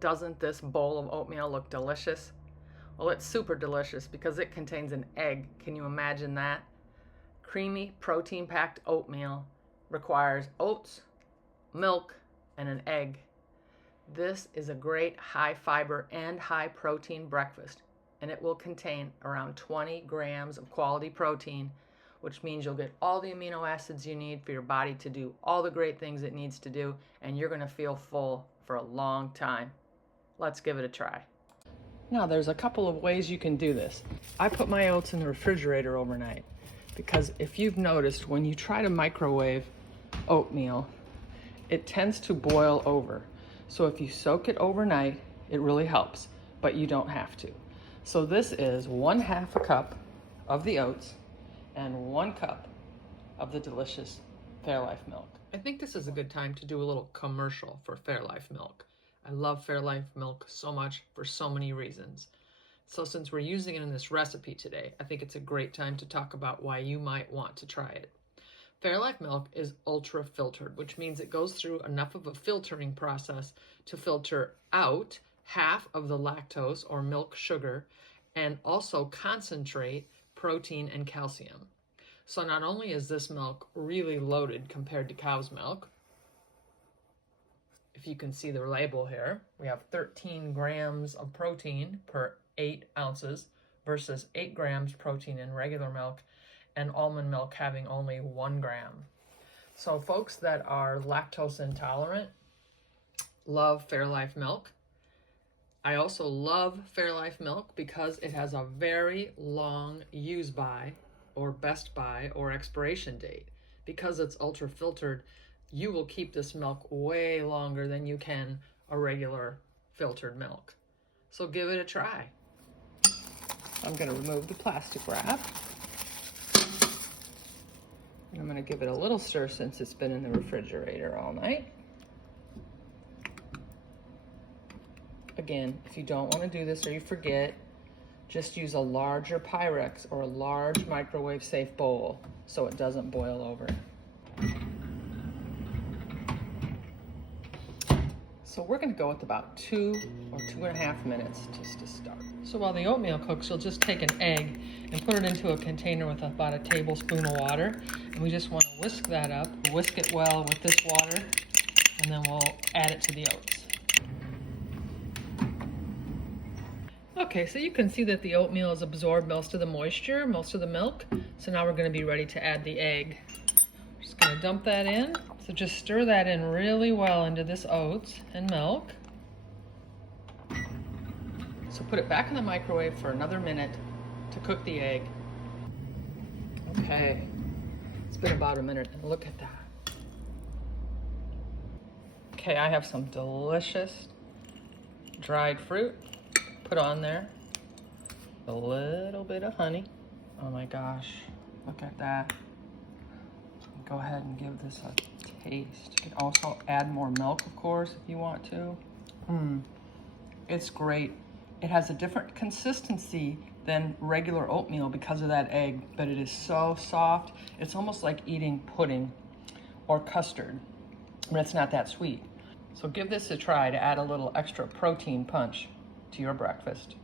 Doesn't this bowl of oatmeal look delicious? Well, it's super delicious because it contains an egg. Can you imagine that? Creamy, protein-packed oatmeal requires oats, milk, and an egg. This is a great high fiber and high protein breakfast, and it will contain around 20 grams of quality protein, which means you'll get all the amino acids you need for your body to do all the great things it needs to do, and you're going to feel full for a long time. Let's give it a try. Now, there's a couple of ways you can do this. I put my oats in the refrigerator overnight because if you've noticed, when you try to microwave oatmeal, it tends to boil over. So if you soak it overnight, it really helps, but you don't have to. So this is 1/2 a cup of the oats and 1 cup of the delicious Fairlife milk. I think this is a good time to do a little commercial for Fairlife milk. I love Fairlife milk so much for so many reasons. So since we're using it in this recipe today, I think it's a great time to talk about why you might want to try it. Fairlife milk is ultra filtered, which means it goes through enough of a filtering process to filter out half of the lactose or milk sugar and also concentrate protein and calcium. So not only is this milk really loaded compared to cow's milk, if you can see the label here, we have 13 grams of protein per 8 ounces versus 8 grams protein in regular milk, and almond milk having only 1 gram. So folks that are lactose intolerant love Fairlife milk. I also love Fairlife milk because it has a very long use by or best by or expiration date. Because it's ultra filtered, you will keep this milk way longer than you can a regular filtered milk. So give it a try. I'm going to remove the plastic wrap. I'm going to give it a little stir since it's been in the refrigerator all night. Again, if you don't want to do this or you forget, just use a larger Pyrex or a large microwave safe bowl so it doesn't boil over. So we're going to go with about 2 or 2.5 minutes just to start. So while the oatmeal cooks, you'll just take an egg and put it into a container with about a tablespoon of water. And we just want to whisk that up, whisk it well with this water, and then we'll add it to the oats. Okay, so you can see that the oatmeal has absorbed most of the moisture, most of the milk. So now we're going to be ready to add the egg. Just going to dump that in. So just stir that in really well into this oats and milk. So put it back in the microwave for another minute to cook the egg. Okay, it's been about a minute and look at that. Okay, I have some delicious dried fruit. Put on there a little bit of honey. Oh my gosh, look at that. Go ahead and give this a taste. You can also add more milk, of course, if you want to. It's great. It has a different consistency than regular oatmeal because of that egg, but it is so soft. It's almost like eating pudding or custard, but it's not that sweet. So give this a try to add a little extra protein punch to your breakfast.